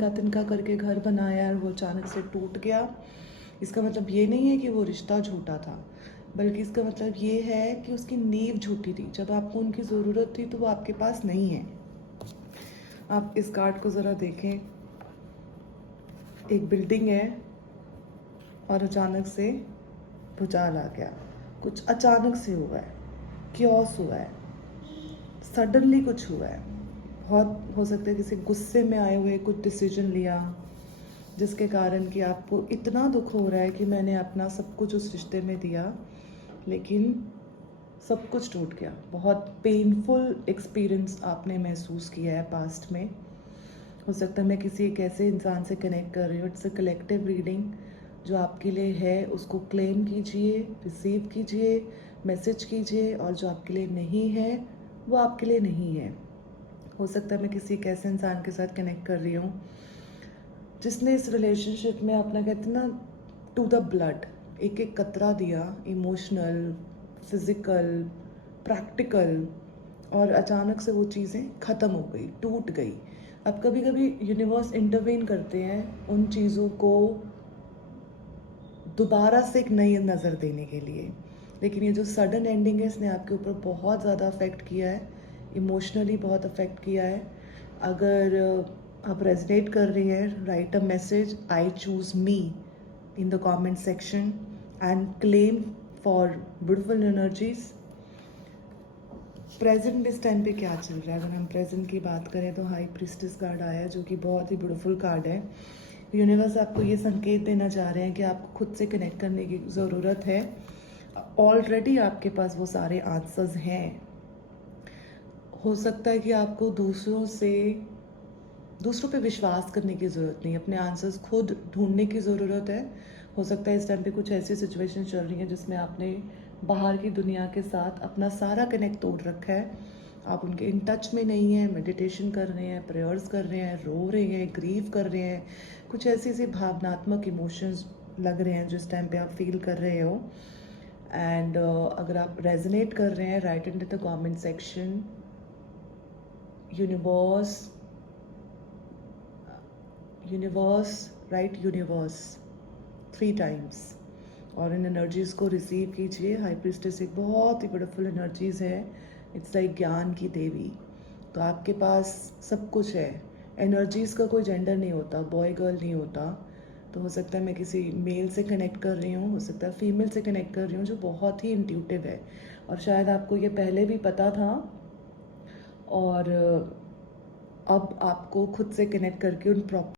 का तिनका करके घर बनाया और वो अचानक से टूट गया। इसका मतलब ये नहीं है कि वो रिश्ता झूठा था, बल्कि इसका मतलब ये है कि उसकी नींव झूठी थी। जब आपको उनकी ज़रूरत थी तो वो आपके पास नहीं है। आप इस कार्ड को ज़रा देखें। एक बिल्डिंग है और अचानक से भूचाल आ गया। कुछ अचानक से हुआ है, क्योस हुआ है, सडनली कुछ हुआ है। बहुत हो सकता है किसी गुस्से में आए हुए कुछ डिसीजन लिया, जिसके कारण कि आपको इतना दुख हो रहा है कि मैंने अपना सब कुछ उस रिश्ते में दिया, लेकिन सब कुछ टूट गया। बहुत पेनफुल एक्सपीरियंस आपने महसूस किया है पास्ट में। हो सकता है मैं किसी एक ऐसे इंसान से कनेक्ट कर रही हूँ। It's a collective reading. जो आपके लिए है उसको क्लेम कीजिए, रिसीव कीजिए, मैसेज कीजिए, और जो आपके लिए नहीं है वो आपके लिए नहीं है। हो सकता है मैं किसी एक ऐसे इंसान के साथ कनेक्ट कर रही हूँ जिसने इस रिलेशनशिप में अपना, कहते हैं ना, टू द ब्लड, एक एक कतरा दिया, इमोशनल, फिजिकल, प्रैक्टिकल, और अचानक से वो चीज़ें ख़त्म हो गई, टूट गई। अब कभी कभी यूनिवर्स इंटरवीन करते हैं उन चीज़ों को दोबारा से एक नई नज़र देने के लिए। लेकिन ये जो सडन एंडिंग है इसने आपके ऊपर बहुत ज़्यादा अफेक्ट किया है, इमोशनली बहुत अफेक्ट किया है। अगर आप रेजनेट कर रही हैं, right a message I choose me in the comment section and claim for beautiful energies. Present इस टाइम पे क्या चल रहा है? अगर हम प्रेजेंट की बात करें तो हाई प्रिस्टेस कार्ड आया, जो कि बहुत ही ब्यूटीफुल कार्ड है। यूनिवर्स आपको ये संकेत देना चाह रहे हैं कि आपको खुद से कनेक्ट करने की ज़रूरत है। ऑलरेडी आपके पास वो सारे आंसर्स हैं। हो सकता है कि आपको दूसरों पे विश्वास करने की ज़रूरत नहीं, अपने आंसर्स खुद ढूंढने की ज़रूरत है। हो सकता है इस टाइम पे कुछ ऐसी सिचुएशन चल रही हैं जिसमें आपने बाहर की दुनिया के साथ अपना सारा कनेक्ट तोड़ रखा है। आप उनके इन टच में नहीं हैं, मेडिटेशन कर रहे हैं, प्रेयर्स कर रहे हैं, रो रहे हैं, ग्रीव कर रहे हैं। कुछ ऐसी ऐसी भावनात्मक इमोशंस लग रहे हैं जिस टाइम पे आप फील कर रहे हो। एंड अगर आप रेजनेट कर रहे हैं, right in the comment section universe, universe, right universe 3 times, और इन एनर्जीज़ को रिसीव कीजिए। हाई प्रीस्टेस एक बहुत ही ब्यूटीफुल एनर्जीज़ है। इट्स लाइक ज्ञान की देवी। तो आपके पास सब कुछ है। एनर्जीज़ का कोई जेंडर नहीं होता, बॉय गर्ल नहीं होता। तो हो सकता है मैं किसी मेल से कनेक्ट कर रही हूँ, हो सकता है फीमेल से कनेक्ट कर रही हूँ, जो बहुत ही इंट्यूटिव है, और शायद आपको ये पहले भी पता था, और अब आपको खुद से कनेक्ट करके उन प्रॉपर